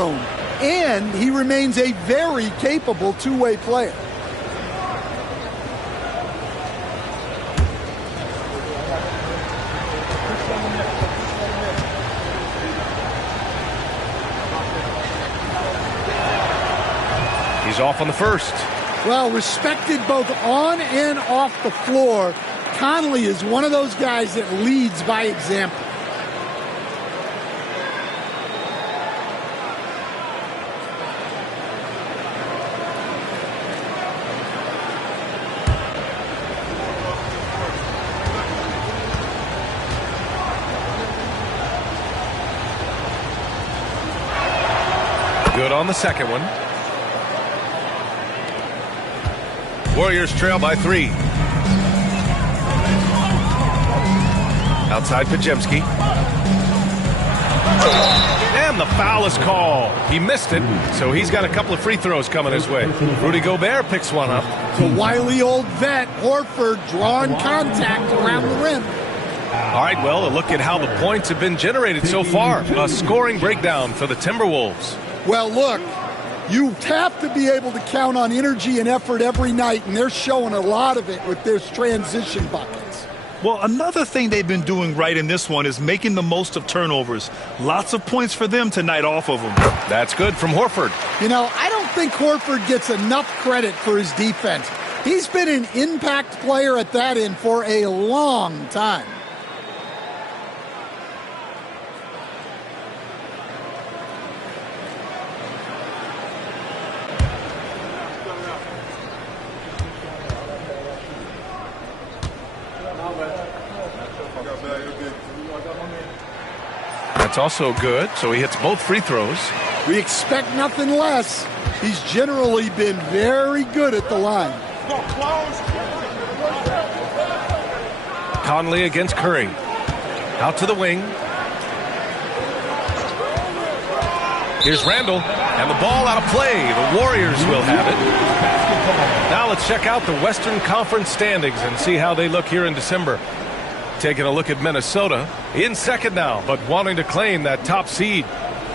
room, and he remains a very capable two-way player. He's off on the first. Well, respected both on and off the floor, Conley is one of those guys that leads by example. Good on the second one. Warriors trail by 3. Outside Pajemski. And the foul is called. He missed it, so he's got a couple of free throws coming his way. Rudy Gobert picks one up. The wily old vet, Horford, drawing contact around the rim. All right, well, a look at how the points have been generated so far. A scoring breakdown for the Timberwolves. Well, look, you have to be able to count on energy and effort every night, and they're showing a lot of it with their transition buckets. Well, another thing they've been doing right in this one is making the most of turnovers. Lots of points for them tonight off of them. That's good from Horford. You know, I don't think Horford gets enough credit for his defense. He's been an impact player at that end for a long time. That's also good, so he hits both free throws. We expect nothing less. He's generally been very good at the line. Conley against Curry. Out to the wing. Here's Randall, and the ball out of play. The Warriors will have it. Now let's check out the Western Conference standings and see how they look here in December. Taking a look at Minnesota, in second now, but wanting to claim that top seed.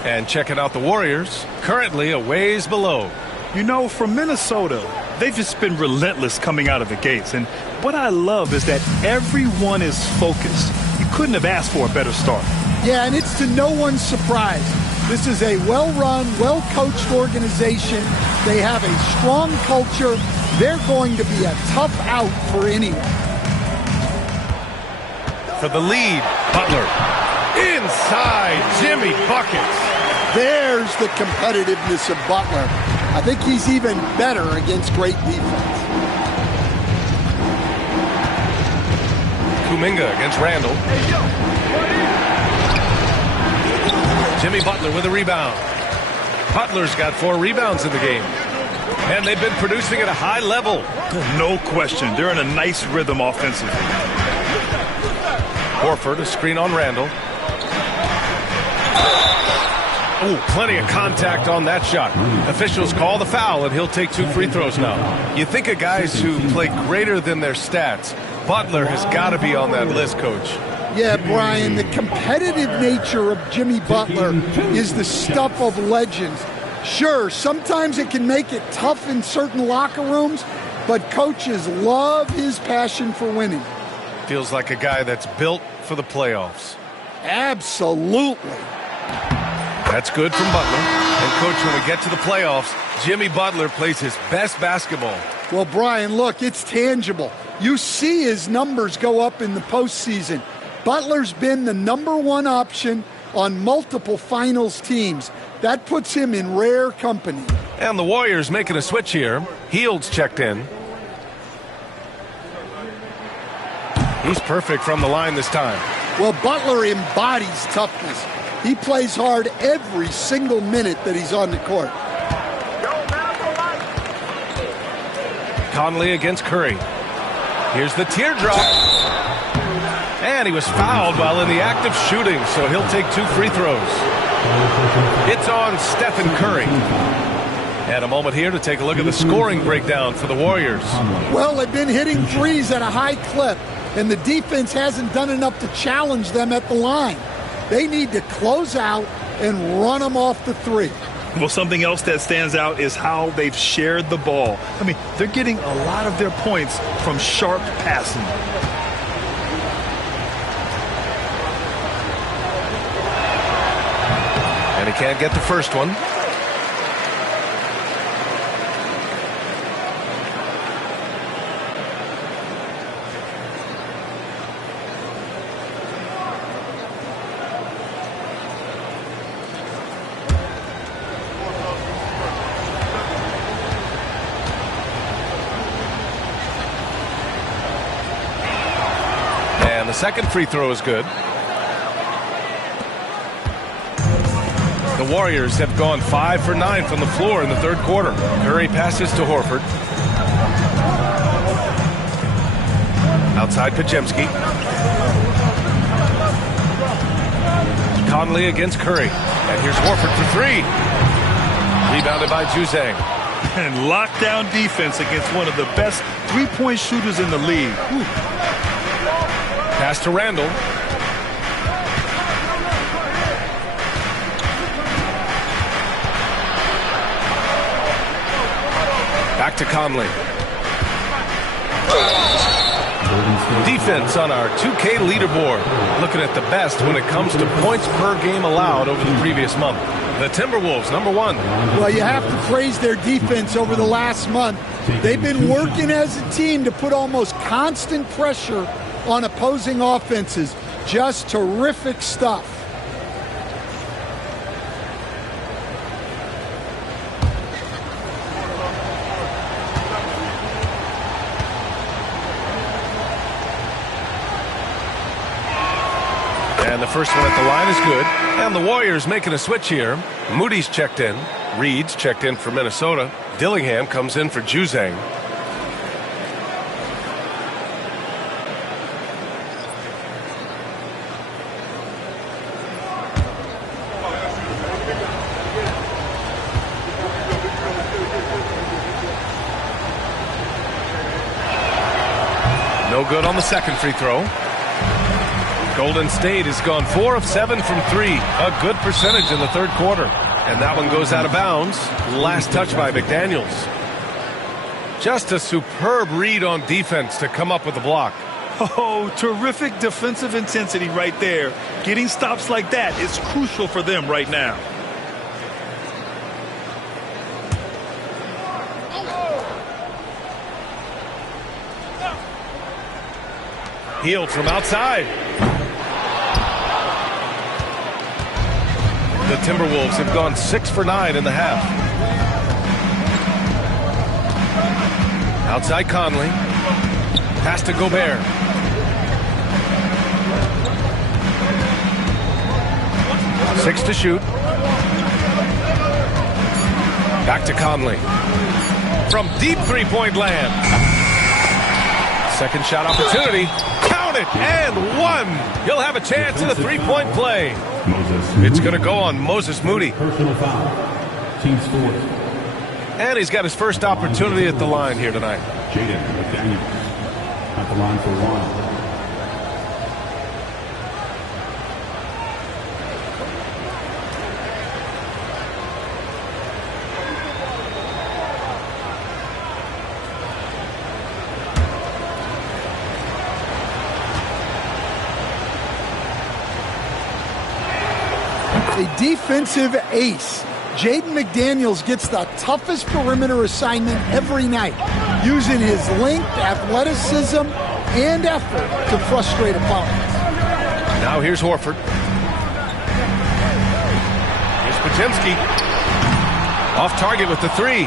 And checking out the Warriors, currently a ways below. You know, for Minnesota, they've just been relentless coming out of the gates. And what I love is that everyone is focused. You couldn't have asked for a better start. Yeah, and it's to no one's surprise. This is a well-run, well-coached organization. They have a strong culture. They're going to be a tough out for anyone. For the lead, Butler. Inside, Jimmy buckets. There's the competitiveness of Butler. I think he's even better against great defense. Kuminga against Randall. Jimmy Butler with a rebound. Butler's got 4 rebounds in the game. And they've been producing at a high level. No question. They're in a nice rhythm offensively. Horford, a screen on Randall. Oh, plenty of contact on that shot. Officials call the foul, and he'll take 2 free throws now. You think of guys who play greater than their stats. Butler has got to be on that list, Coach. Yeah, Brian, the competitive nature of Jimmy Butler is the stuff of legends. Sure, sometimes it can make it tough in certain locker rooms, but coaches love his passion for winning. Feels like a guy that's built for the playoffs. Absolutely. That's good from Butler. And, Coach, when we get to the playoffs, Jimmy Butler plays his best basketball. Well, Brian, look, it's tangible. You see his numbers go up in the postseason. Butler's been the #1 option on multiple finals teams. That puts him in rare company. And the Warriors making a switch here. Heald's checked in. He's perfect from the line this time. Well, Butler embodies toughness. He plays hard every single minute that he's on the court. Conley against Curry. Here's the teardrop. And he was fouled while in the act of shooting, so he'll take 2 free throws. It's on Stephen Curry. And a moment here to take a look at the scoring breakdown for the Warriors. Well, they've been hitting threes at a high clip, and the defense hasn't done enough to challenge them at the line. They need to close out and run them off the three. Well, something else that stands out is how they've shared the ball. I mean, they're getting a lot of their points from sharp passing. And he can't get the first one. Second free throw is good. The Warriors have gone 5 for 9 from the floor in the third quarter. Curry passes to Horford. Outside Podziemski. Conley against Curry. And here's Horford for three. Rebounded by Juzang. And lockdown defense against one of the best three-point shooters in the league. Ooh. Pass to Randall. Back to Conley. Defense on our 2K leaderboard. Looking at the best when it comes to points per game allowed over the previous month. The Timberwolves, number one. Well, you have to praise their defense over the last month. They've been working as a team to put almost constant pressure on opposing offenses. Just terrific stuff. And the first one at the line is good. And the Warriors making a switch here. Moody's checked in. Reed's checked in for Minnesota. Dillingham comes in for Juzang. No good on the second free throw. Golden State has gone 4 of 7 from 3. A good percentage in the third quarter. And that one goes out of bounds. Last touch by McDaniels. Just a superb read on defense to come up with the block. Oh, terrific defensive intensity right there. Getting stops like that is crucial for them right now. Healed from outside. The Timberwolves have gone 6 for 9 in the half. Outside Conley. Pass to Gobert. Six to shoot. Back to Conley. From deep three-point land. Second shot opportunity. Count it and one. He'll have a chance in a three-point play. It's going to go on Moses Moody. Personal foul. Team scores. And he's got his first opportunity at the line here tonight. Jaden McDaniels at the line for one. A defensive ace. Jaden McDaniels gets the toughest perimeter assignment every night, using his length, athleticism, and effort to frustrate opponents. Now here's Horford. Here's Podziemski. Off target with the three.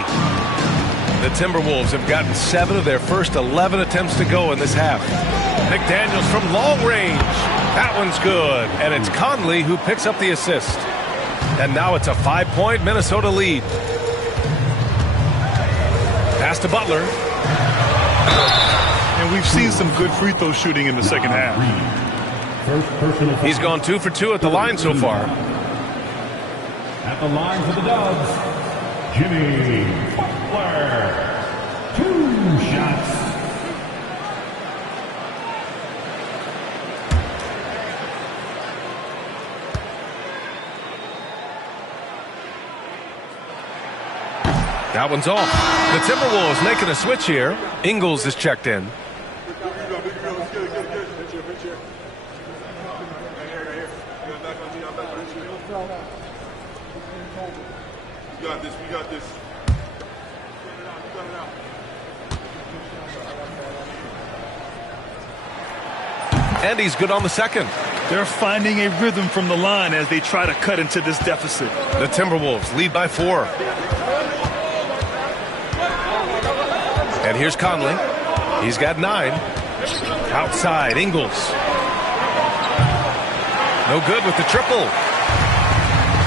The Timberwolves have gotten 7 of their first 11 attempts to go in this half. McDaniels from long range. That one's good. And it's Conley who picks up the assist. And now it's a 5-point Minnesota lead. Pass to Butler. And we've seen some good free throw shooting in the second half. He's gone 2 for 2 at the line so far. At the line for the Dubs, Jimmy Butler. 2 shots. That one's off. The Timberwolves making a switch here. Ingles is checked in. We got this. And he's good on the second. They're finding a rhythm from the line as they try to cut into this deficit. The Timberwolves lead by 4. And here's Conley. He's got 9. Outside, Ingles. No good with the triple.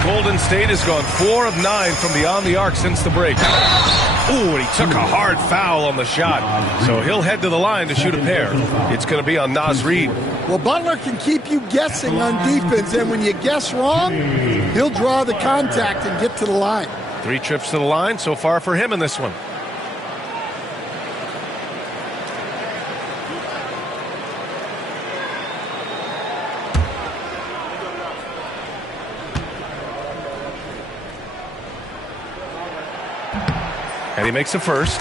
Golden State has gone 4 of 9 from beyond the arc since the break. Ooh, and he took a hard foul on the shot. So he'll head to the line to shoot a pair. It's going to be on Naz Reid. Well, Butler can keep you guessing on defense, and when you guess wrong, he'll draw the contact and get to the line. 3 trips to the line so far for him in this one. And he makes the first.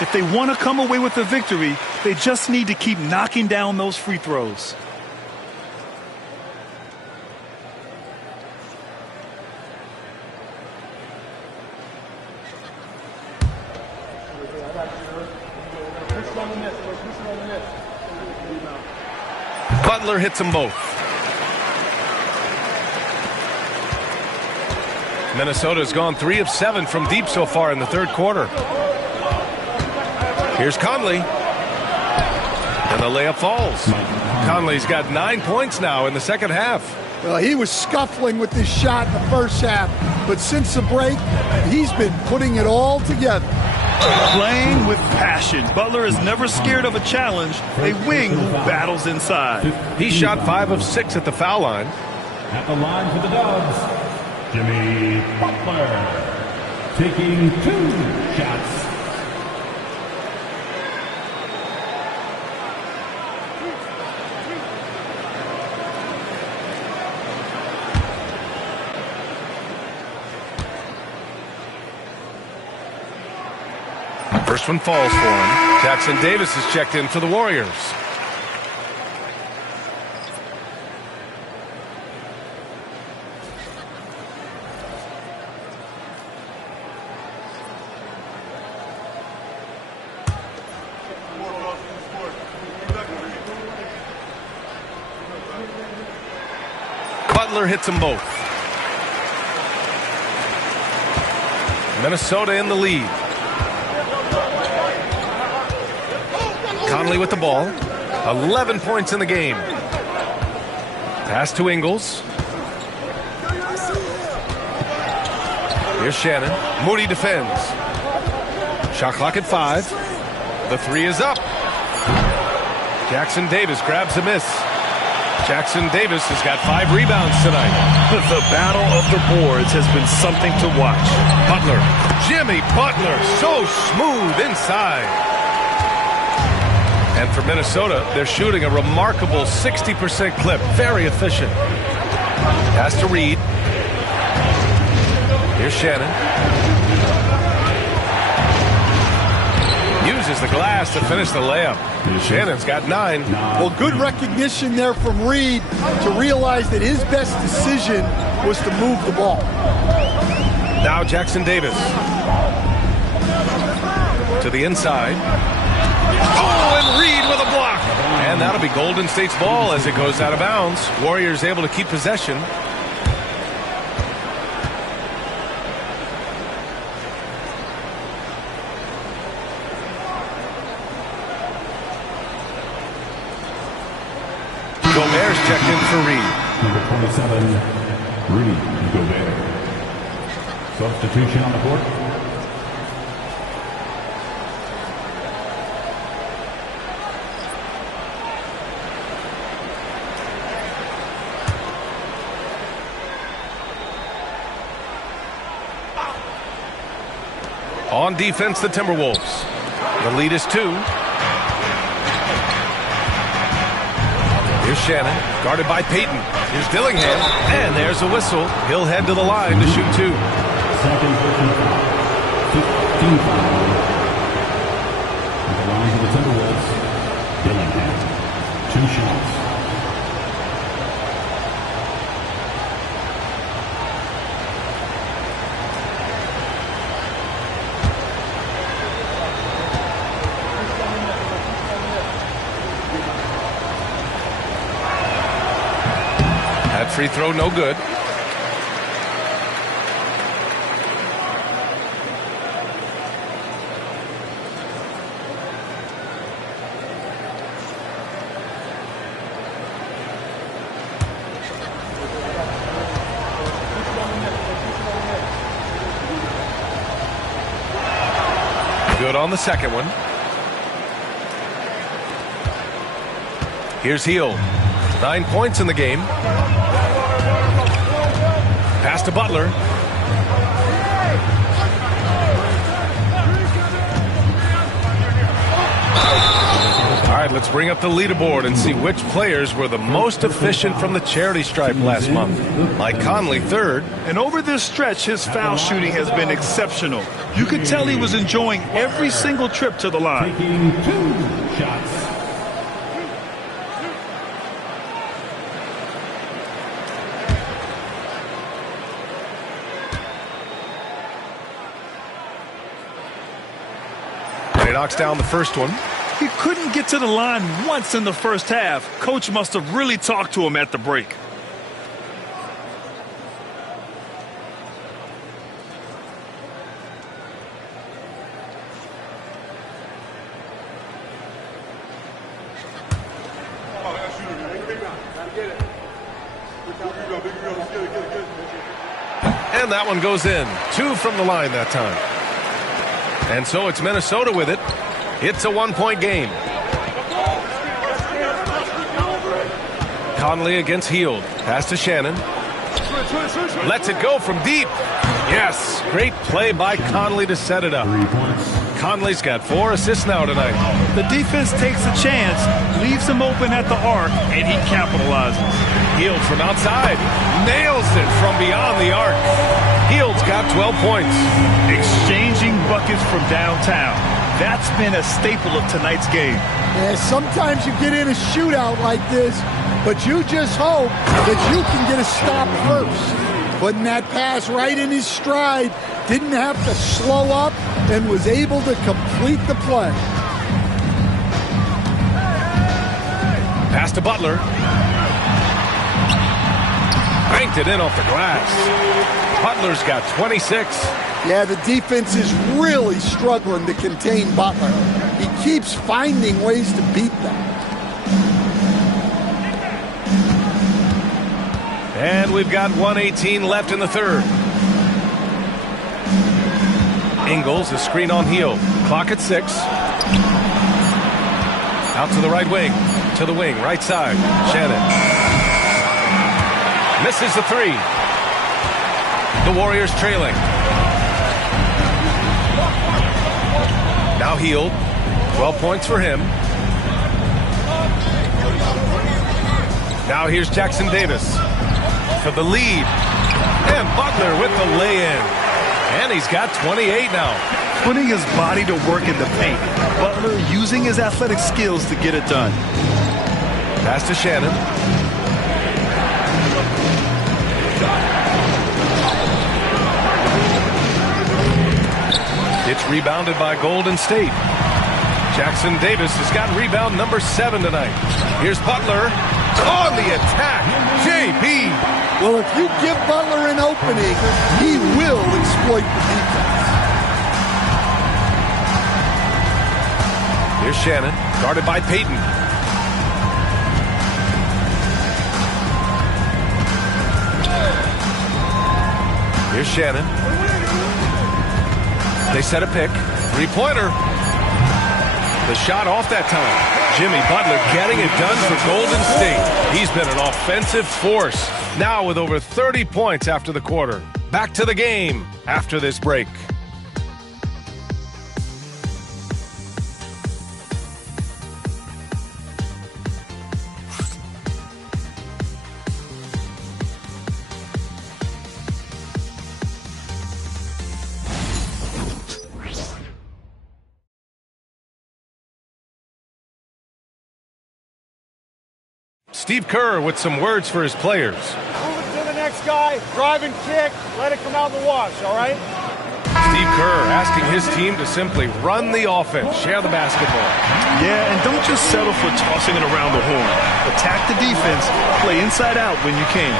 If they want to come away with a victory, they just need to keep knocking down those free throws. Butler hits them both. Minnesota's gone 3 of 7 from deep so far in the third quarter. Here's Conley. And the layup falls. Conley's got 9 points now in the second half. Well, he was scuffling with this shot in the first half, but since the break, he's been putting it all together. Playing with passion. Butler is never scared of a challenge. A wing who battles inside. He shot 5 of 6 at the foul line. At the line for the Dubs, Jimmy Butler, taking 2 shots. First one falls for him. Jackson Davis is checked in for the Warriors. Butler hits them both. Minnesota in the lead. Conley with the ball. 11 points in the game. Pass to Ingles. Here's Shannon. Moody defends. Shot clock at 5. The 3 is up. Jackson Davis grabs a miss. Jackson Davis has got 5 rebounds tonight. The battle of the boards has been something to watch. Butler. Jimmy Butler, so smooth inside. And for Minnesota, they're shooting a remarkable 60% clip. Very efficient. Pass to Reid. Here's Shannon. Uses the glass to finish the layup. Shannon's got 9. Well, good recognition there from Reid to realize that his best decision was to move the ball. Now Jackson Davis. To the inside. Oh, and Reid with a block. And that'll be Golden State's ball as it goes out of bounds. Warriors able to keep possession. Gobert's checked in for Reid. Number 27, Rudy Gobert. Substitution on the court. On defense, the Timberwolves. The lead is 2. Here's Shannon, guarded by Payton. Here's Dillingham, and there's a whistle. He'll head to the line to shoot 2. team foul. At the line for the Timberwolves, Dillingham. 2 shots. That free throw no good. Good on the second one. Here's Hield. 9 points in the game. Pass to Butler. All right, let's bring up the leaderboard and see which players were the most efficient from the charity stripe last month. Mike Conley, third. And over this stretch, his foul shooting has been exceptional. You could tell he was enjoying every single trip to the line. Taking 2 shots. He knocks down the first one. He couldn't get to the line once in the first half. Coach must have really talked to him at the break. And that one goes in. 2 from the line that time. And so it's Minnesota with it. It's a 1-point game. Conley against Hield. Pass to Shannon. Lets it go from deep. Yes, great play by Conley to set it up. 3 points. Conley's got 4 assists now tonight. The defense takes a chance, leaves him open at the arc, and he capitalizes. Hield from outside. Nails it from beyond the arc. Hield's got 12 points. Exchanging buckets from downtown. That's been a staple of tonight's game. Yeah, sometimes you get in a shootout like this, but you just hope that you can get a stop first. Putting that pass right in his stride, didn't have to slow up, and was able to complete the play. Pass to Butler. Banked it in off the glass. Butler's got 26. Yeah, the defense is really struggling to contain Butler. He keeps finding ways to beat them. And we've got 1:18 left in the third. Ingles, a screen on Hield. Clock at 6. Out to the right wing. To the wing, right side. Shannon. Misses the 3. The Warriors trailing. Now Hield. 12 points for him. Now here's Jackson Davis for the lead. And Butler with the lay-in. And he's got 28 now. Putting his body to work in the paint. Butler using his athletic skills to get it done. Pass to Shannon. It's rebounded by Golden State. Jackson Davis has got rebound number 7 tonight. Here's Butler on the attack. JB. Well, if you give Butler an opening, he will exploit the defense. Here's Shannon, guarded by Payton. Here's Shannon. They set a pick. 3-pointer. The shot off that time. Jimmy Butler getting it done for Golden State. He's been an offensive force. Now with over 30 points after the quarter. Back to the game after this break. Steve Kerr with some words for his players. Move it to the next guy, drive and kick, let it come out in the wash, all right? Steve Kerr asking his team to simply run the offense, share the basketball. Yeah, and don't just settle for tossing it around the horn. Attack the defense, play inside out when you can.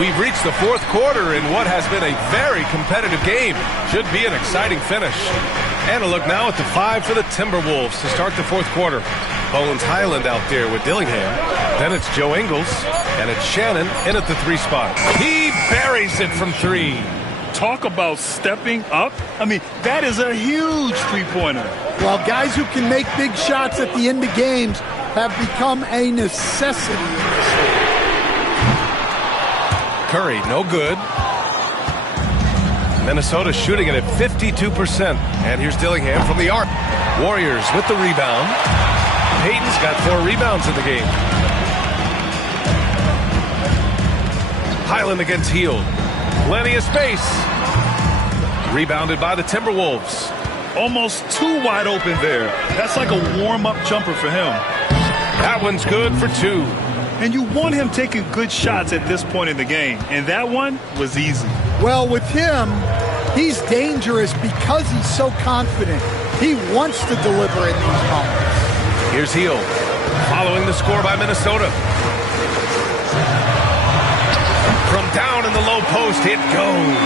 We've reached the fourth quarter in what has been a very competitive game. Should be an exciting finish. And a look now at the 5 for the Timberwolves to start the fourth quarter. Bones Highland out there with Dillingham. Then it's Joe Ingles, and it's Shannon in at the 3 spot. He buries it from 3. Talk about stepping up. I mean, that is a huge three-pointer. Well, guys who can make big shots at the end of games have become a necessity in this league. Curry, no good. Minnesota shooting it at 52%. And here's Dillingham from the arc. Warriors with the rebound. Payton's got 4 rebounds in the game. Highland against Hield. Plenty of space. Rebounded by the Timberwolves. Almost too wide open there. That's like a warm-up jumper for him. That one's good for 2. And you want him taking good shots at this point in the game. And that one was easy. Well, with him, he's dangerous because he's so confident. He wants to deliver in these moments. Here's Hield, following the score by Minnesota. From down in the low post, it goes.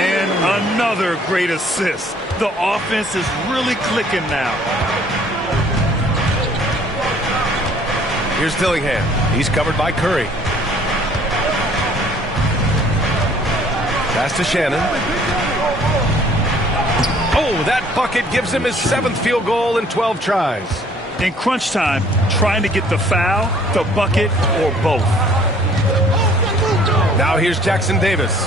And another great assist. The offense is really clicking now. Here's Dillingham. He's covered by Curry. Pass to Shannon. Oh, that bucket gives him his 7th field goal in 12 tries. In crunch time, trying to get the foul, the bucket, or both. Now here's Jackson Davis.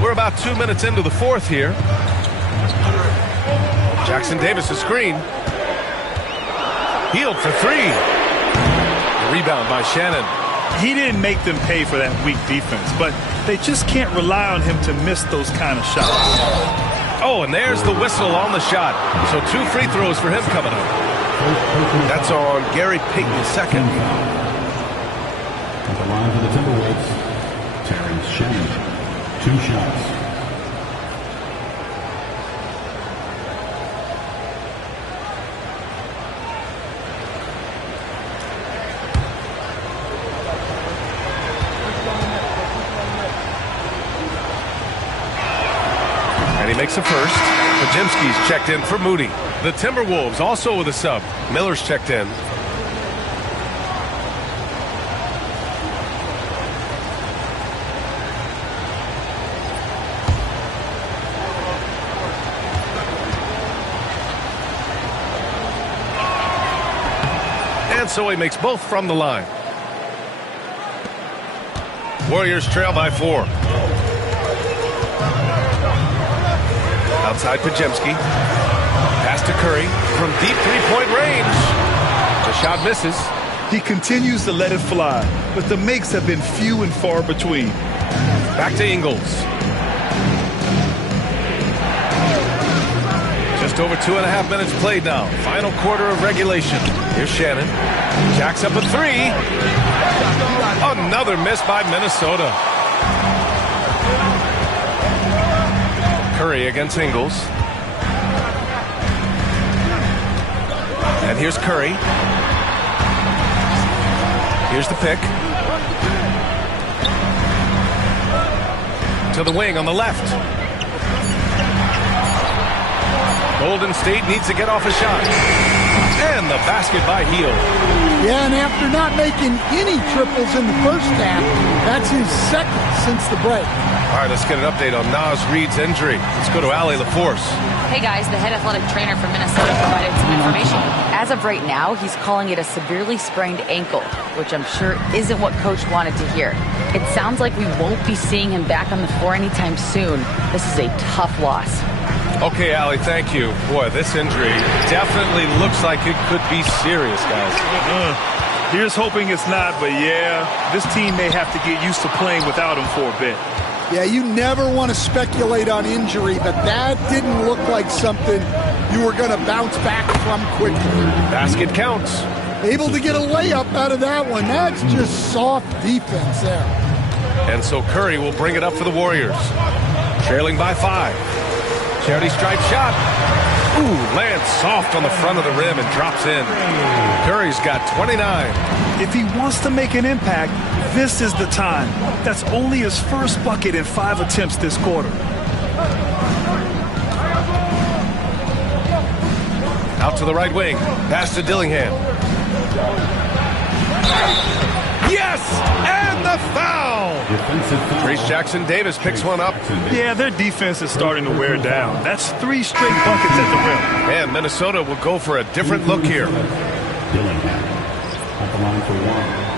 We're about 2 minutes into the fourth here. Jackson Davis a screen. Hield for 3. The rebound by Shannon. He didn't make them pay for that weak defense, but they just can't rely on him to miss those kind of shots. Oh, and there's the whistle on the shot. So 2 free throws for him coming up. That's on Gary Payton II. At the line for the Timberwolves, Terrence Shannon. 2 shots. And he makes a first. Pajemski's checked in for Moody. The Timberwolves also with a sub. Miller's checked in. And so he makes both from the line. Warriors trail by 4. Outside Pajemski. Pass to Curry from deep 3-point range. The shot misses. He continues to let it fly, but the makes have been few and far between. Back to Ingles. Just over 2.5 minutes played now. Final quarter of regulation. Here's Shannon. Jacks up a 3. Another miss by Minnesota. Curry against Ingles. And here's Curry. Here's the pick. To the wing on the left. Golden State needs to get off a shot. And the basket by Hield. Yeah, and after not making any triples in the first half, that's his 2nd since the break. All right, let's get an update on Naz Reid's injury. Let's go to Allie LaForce. Hey guys, the head athletic trainer from Minnesota provided some information. As of right now, he's calling it a severely sprained ankle, which I'm sure isn't what Coach wanted to hear. It sounds like we won't be seeing him back on the floor anytime soon. This is a tough loss. Okay, Allie, thank you. Boy, this injury definitely looks like it could be serious, guys. Here's hoping it's not, but yeah, this team may have to get used to playing without him for a bit. Yeah, you never want to speculate on injury, but that didn't look like something you were going to bounce back from quickly. Basket counts. Able to get a layup out of that one. That's just soft defense there. And so Curry will bring it up for the Warriors. Trailing by 5. Charity stripe shot. Ooh, lands soft on the front of the rim and drops in. Curry's got 29. If he wants to make an impact, this is the time. That's only his first bucket in 5 attempts this quarter. Out to the right wing. Pass to Dillingham. Yes! And the foul! Trace Jackson-Davis picks one up. Yeah, their defense is starting to wear down. That's 3 straight buckets at the rim. And Minnesota will go for a different look here. Dillingham at the line for 1.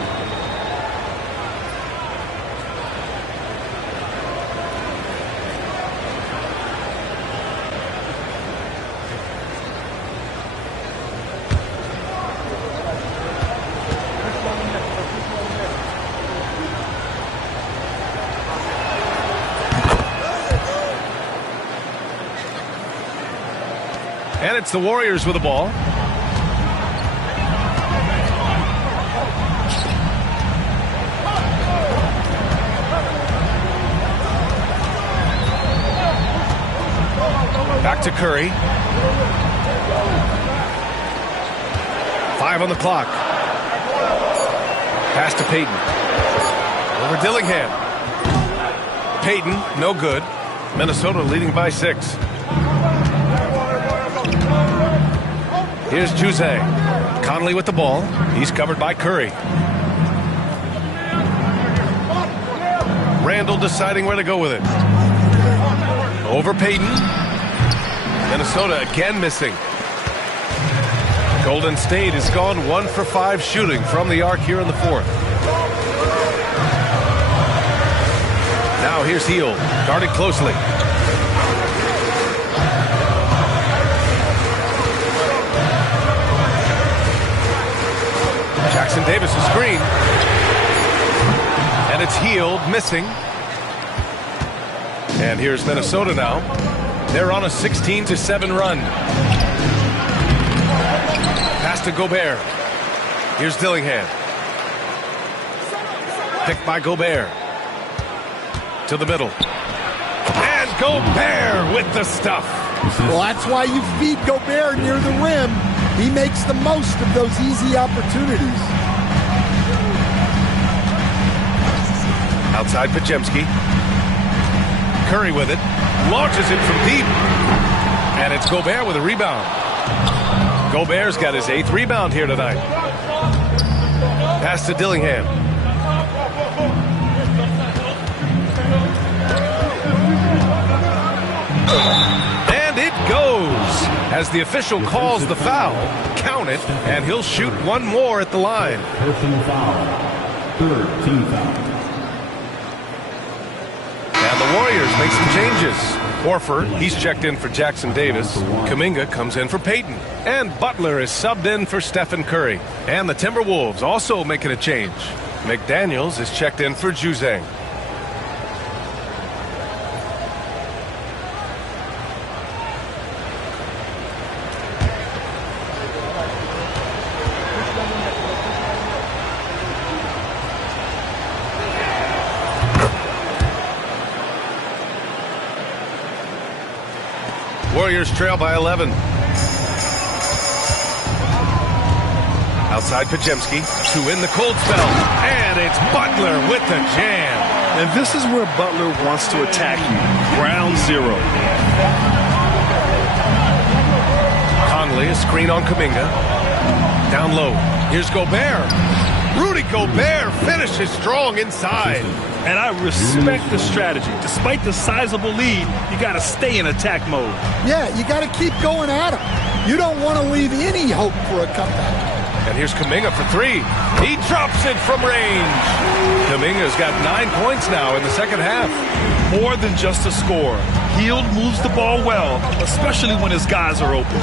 And it's the Warriors with the ball. Back to Curry. 5 on the clock. Pass to Payton. Over Dillingham. Payton, no good. Minnesota leading by 6. Here's Gggg. Conley with the ball. He's covered by Curry. Randall deciding where to go with it. Over Payton. Minnesota again missing. Golden State has gone 1 for 5 shooting from the arc here in the 4th. Now here's Hield, guarded closely. Jackson-Davis is screen. And it's Hield missing. And here's Minnesota now. They're on a 16-7 run. Pass to Gobert. Here's Dillingham. Picked by Gobert. To the middle. And Gobert with the stuff. Well, that's why you feed Gobert near the rim. He makes the most of those easy opportunities. Outside Podziemski. Curry with it. Launches it from deep. And it's Gobert with a rebound. Gobert's got his 8th rebound here tonight. Pass to Dillingham. And it goes. As the official calls the foul, count it, and he'll shoot one more at the line. Personal foul. 3rd team foul. And the Warriors make some changes. Horford, he's checked in for Jackson-Davis. Kuminga comes in for Payton. And Butler is subbed in for Stephen Curry. And the Timberwolves also making a change. McDaniels is checked in for Gggg. Warriors trail by 11. Outside Podziemski, to in the cold spell. And it's Butler with the jam. And this is where Butler wants to attack you. Ground 0. Conley, a screen on Kuminga. Down low. Here's Gobert. Rudy Gobert finishes strong inside. And I respect the strategy. Despite the sizable lead, you got to stay in attack mode. Yeah, you got to keep going at him. You don't want to leave any hope for a comeback. And here's Kuminga for 3. He drops it from range. Kuminga's got 9 points now in the second half. More than just a score. Hield moves the ball well, especially when his guys are open.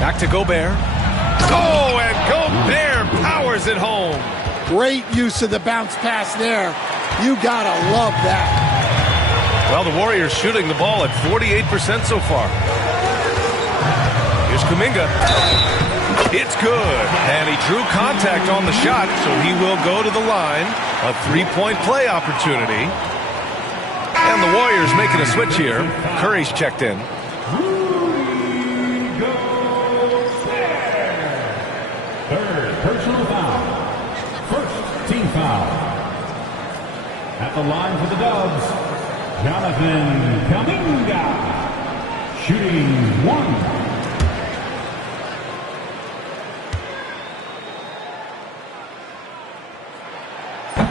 Back to Gobert. Oh, and Gobert powers it home. Great use of the bounce pass there. You gotta love that. Well, the Warriors shooting the ball at 48% so far. Here's Kuminga. It's good. And he drew contact on the shot, so he will go to the line. A three-point play opportunity. And the Warriors making a switch here. Curry's checked in. Third personal foul. First team foul. At the line for the Dubs, Jonathan Kuminga. Shooting one.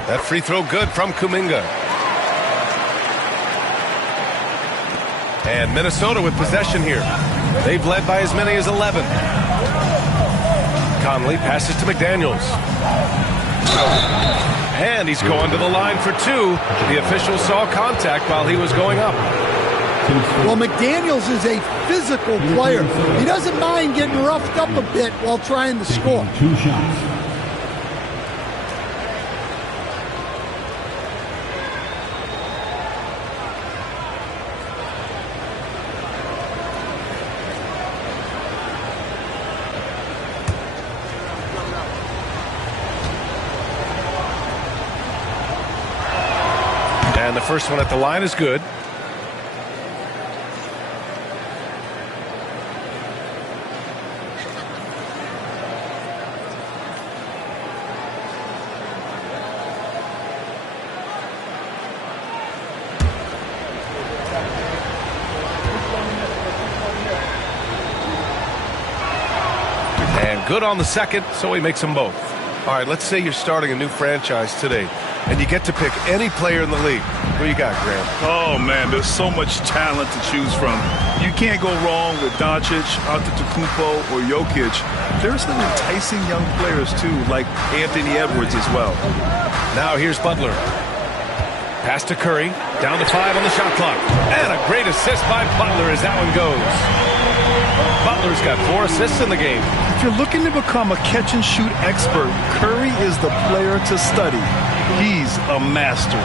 That free throw good from Kuminga. And Minnesota with possession here. They've led by as many as 11. Conley passes to McDaniels. And he's going to the line for two. The official saw contact while he was going up. Well, McDaniels is a physical player. He doesn't mind getting roughed up a bit while trying to score. 2 shots. And the first one at the line is good. And good on the second, so he makes them both. All right, let's say you're starting a new franchise today, and you get to pick any player in the league. Who you got, Graham? Oh, man, there's so much talent to choose from. You can't go wrong with Doncic, Antetokounmpo, or Jokic. There's some enticing young players, too, like Anthony Edwards as well. Now here's Butler. Pass to Curry. Down to 5 on the shot clock. And a great assist by Butler as that one goes. Butler's got 4 assists in the game. If you're looking to become a catch-and-shoot expert, Curry is the player to study. He's a master.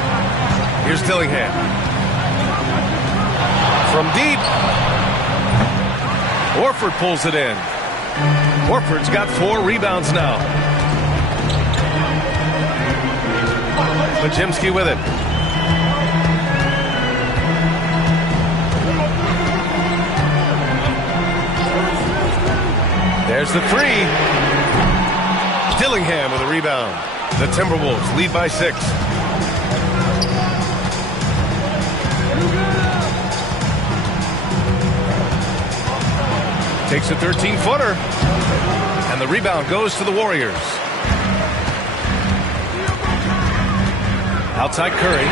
Here's Dillingham. From deep. Horford pulls it in. Horford's got 4 rebounds now. Podziemski with it. There's the 3. Dillingham with a rebound. The Timberwolves lead by 6. Takes a 13-footer. And the rebound goes to the Warriors. Outside Curry.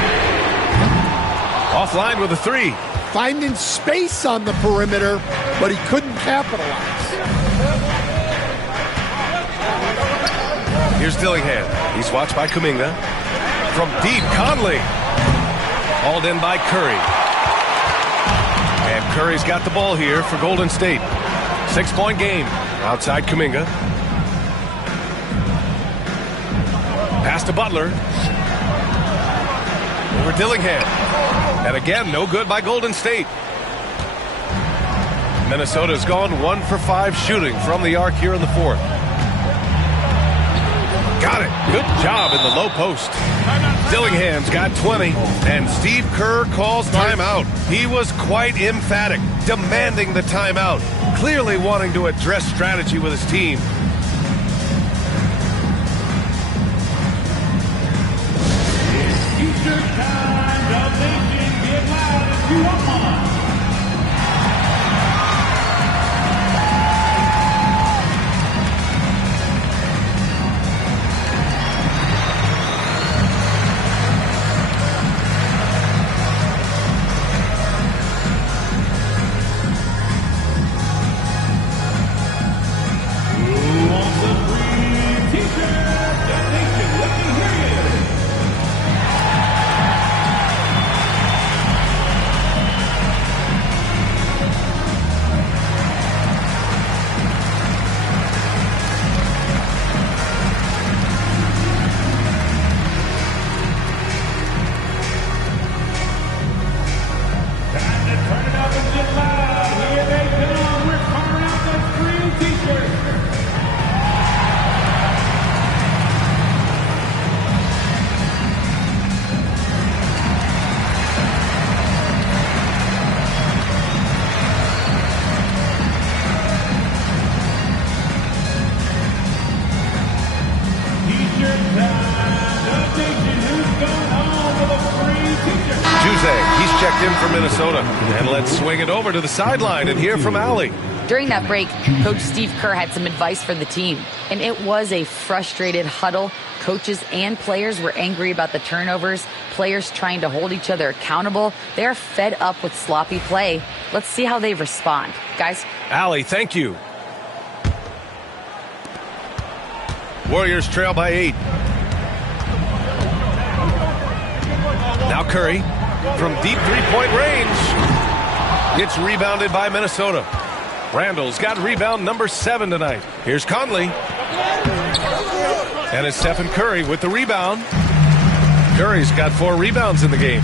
Offline with a 3. Finding space on the perimeter, but he couldn't capitalize. Here's Dillingham. He's watched by Kuminga. From deep, Conley. Hauled in by Curry. And Curry's got the ball here for Golden State. 6-point game. Outside Kuminga. Pass to Butler. Over Dillingham. And again, no good by Golden State. Minnesota's gone 1 for 5 shooting from the arc here in the 4th. Got it. Good job in the low post. Dillingham's got 20. And Steve Kerr calls timeout. He was quite emphatic, demanding the timeout. Clearly wanting to address strategy with his team. Eastern time, Dub Nation, get loud if you want one. station, who's going home with a free t-shirt? Gggg, he's checked in for Minnesota. And let's swing it over to the sideline and hear from Allie. During that break, Coach Steve Kerr had some advice for the team, and it was a frustrated huddle. Coaches and players were angry about the turnovers, players trying to hold each other accountable. They're fed up with sloppy play. Let's see how they respond. Guys? Allie, thank you. Warriors trail by 8. Now Curry from deep three-point range. It's rebounded by Minnesota. Randall's got rebound number 7 tonight. Here's Conley. And it's Stephen Curry with the rebound. Curry's got 4 rebounds in the game.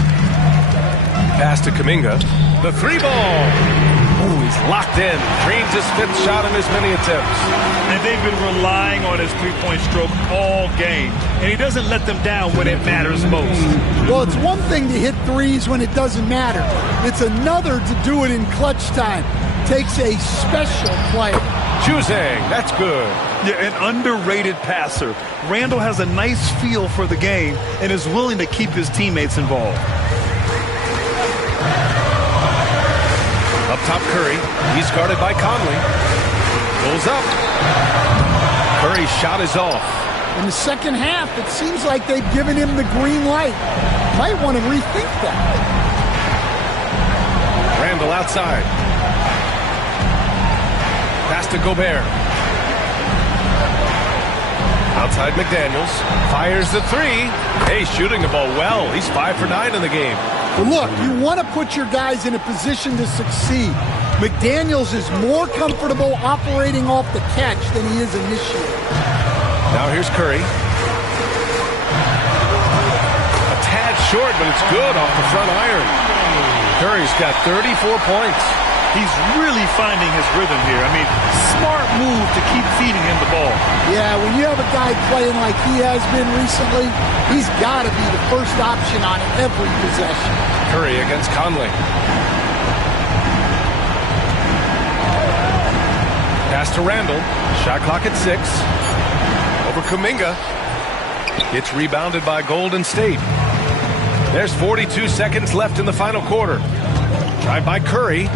Pass to Kuminga. The 3-ball. Ooh, he's locked in. Drains his 5th shot in as many attempts. And they've been relying on his three-point stroke all game. And he doesn't let them down when it matters most. Well, it's one thing to hit threes when it doesn't matter. It's another to do it in clutch time. Takes a special player. Gggg, that's good. Yeah, an underrated passer. Randall has a nice feel for the game and is willing to keep his teammates involved. Up top, Curry. He's guarded by Conley. Goes up. Curry's shot is off. In the second half, it seems like they've given him the green light. Might want to rethink that. Randall outside. Pass to Gobert. Outside McDaniels. Fires the 3. Hey, shooting the ball well. He's 5 for 9 in the game. But look, you want to put your guys in a position to succeed. McDaniels is more comfortable operating off the catch than he is initiating. Now here's Curry. A tad short, but it's good off the front iron. Curry's got 34 points. He's really finding his rhythm here. I mean, smart move to keep feeding him the ball. Yeah, when you have a guy playing like he has been recently, he's got to be the first option on every possession. Curry against Conley. Pass to Randall. Shot clock at 6. Over Kuminga. It's rebounded by Golden State. There's 42 seconds left in the final quarter. Drive by Curry.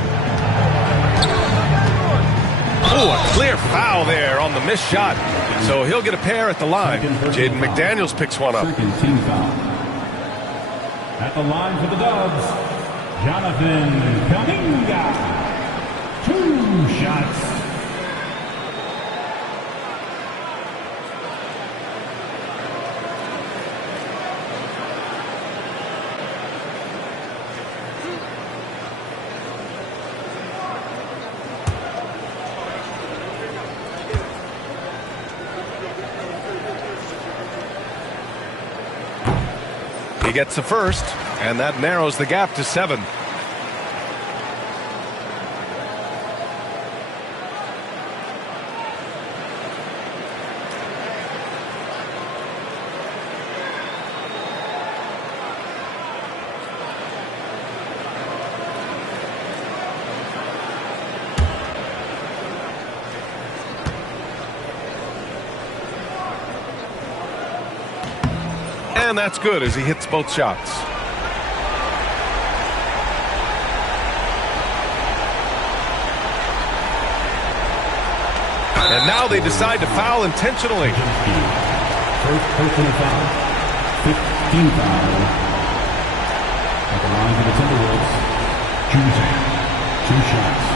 Oh, a clear foul there on the missed shot. So he'll get a pair at the line. Jaden McDaniels picks one up. Second team foul. At the line for the Dubs, Jonathan Kuminga. 2 shots. He gets the first, and that narrows the gap to 7. And that's good as he hits both shots. And now they decide to foul intentionally. First personal foul. 15 foul. At the line for the Timberwolves, Gggg. 2 shots.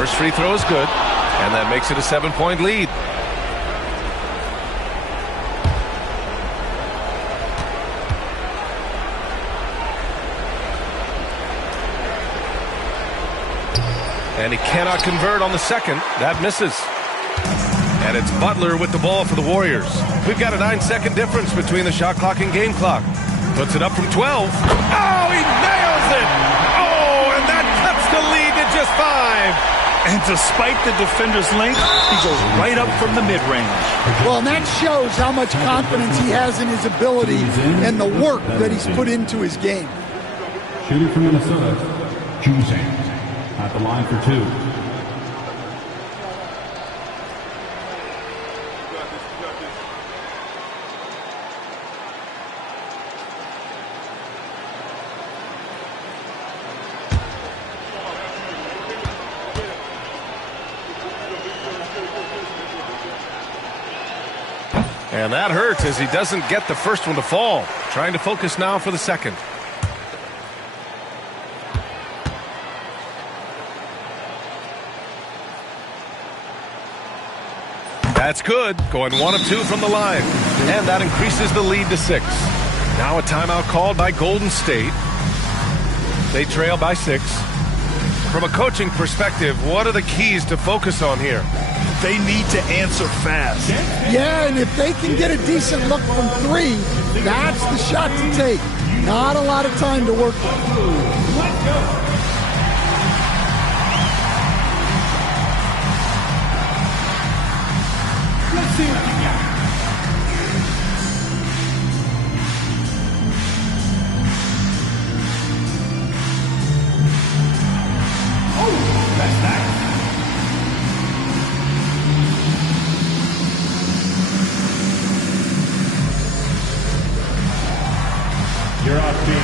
First free throw is good, and that makes it a 7-point lead. And he cannot convert on the second. That misses. And it's Butler with the ball for the Warriors. We've got a 9-second difference between the shot clock and game clock. Puts it up from 12. Oh, he nails it! Oh, and that cuts the lead to just 5. And despite the defender's length, he goes right up from the mid-range. Well, and that shows how much confidence he has in his ability and the work that he's put into his game. Shooting from Minnesota, Gggg at the line for 2. And that hurts as he doesn't get the first one to fall. Trying to focus now for the second. That's good. Going 1 of 2 from the line. And that increases the lead to 6. Now a timeout called by Golden State. They trail by 6. From a coaching perspective, what are the keys to focus on here? They need to answer fast. Yeah, and if they can get a decent look from 3, that's the shot to take. Not a lot of time to work with. Let's go. Let's see what you got. Oh, that's nice. You're off beat.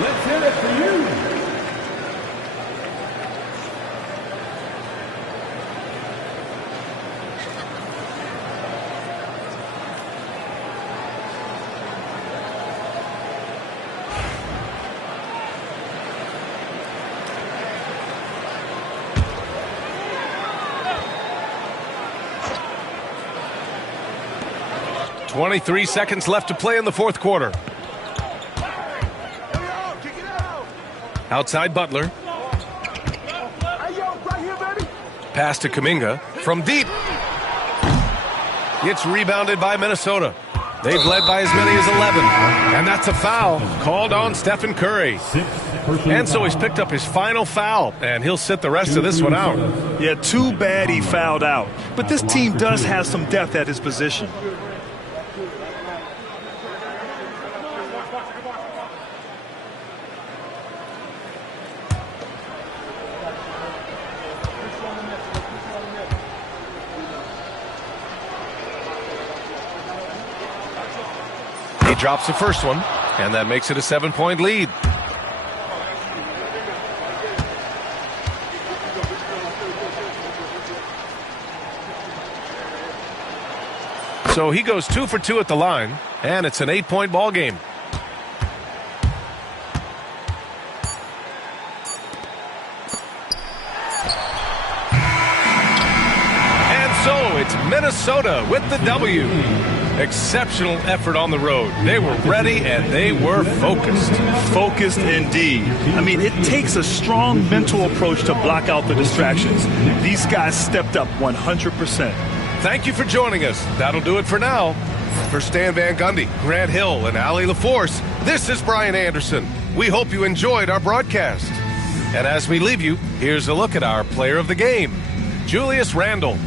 Let's hit it for you. .23 seconds left to play in the fourth quarter. Outside Butler. Pass to Kuminga from deep. It's rebounded by Minnesota. They've led by as many as 11. And that's a foul called on Stephen Curry. And so he's picked up his final foul, and he'll sit the rest of this one out. Yeah, too bad he fouled out. But this team does have some depth at his position. He drops the first one, and that makes it a 7-point lead. So he goes 2 for 2 at the line, and it's an 8-point ball game. And so it's Minnesota with the W. Exceptional effort on the road. They were ready and they were focused. Focused indeed. I mean, it takes a strong mental approach to block out the distractions. These guys stepped up 100%. Thank you for joining us. That'll do it for now. For Stan Van Gundy, Grant Hill, and Allie LaForce, this is Brian Anderson. We hope you enjoyed our broadcast. And as we leave you, here's a look at our player of the game, Julius Randle.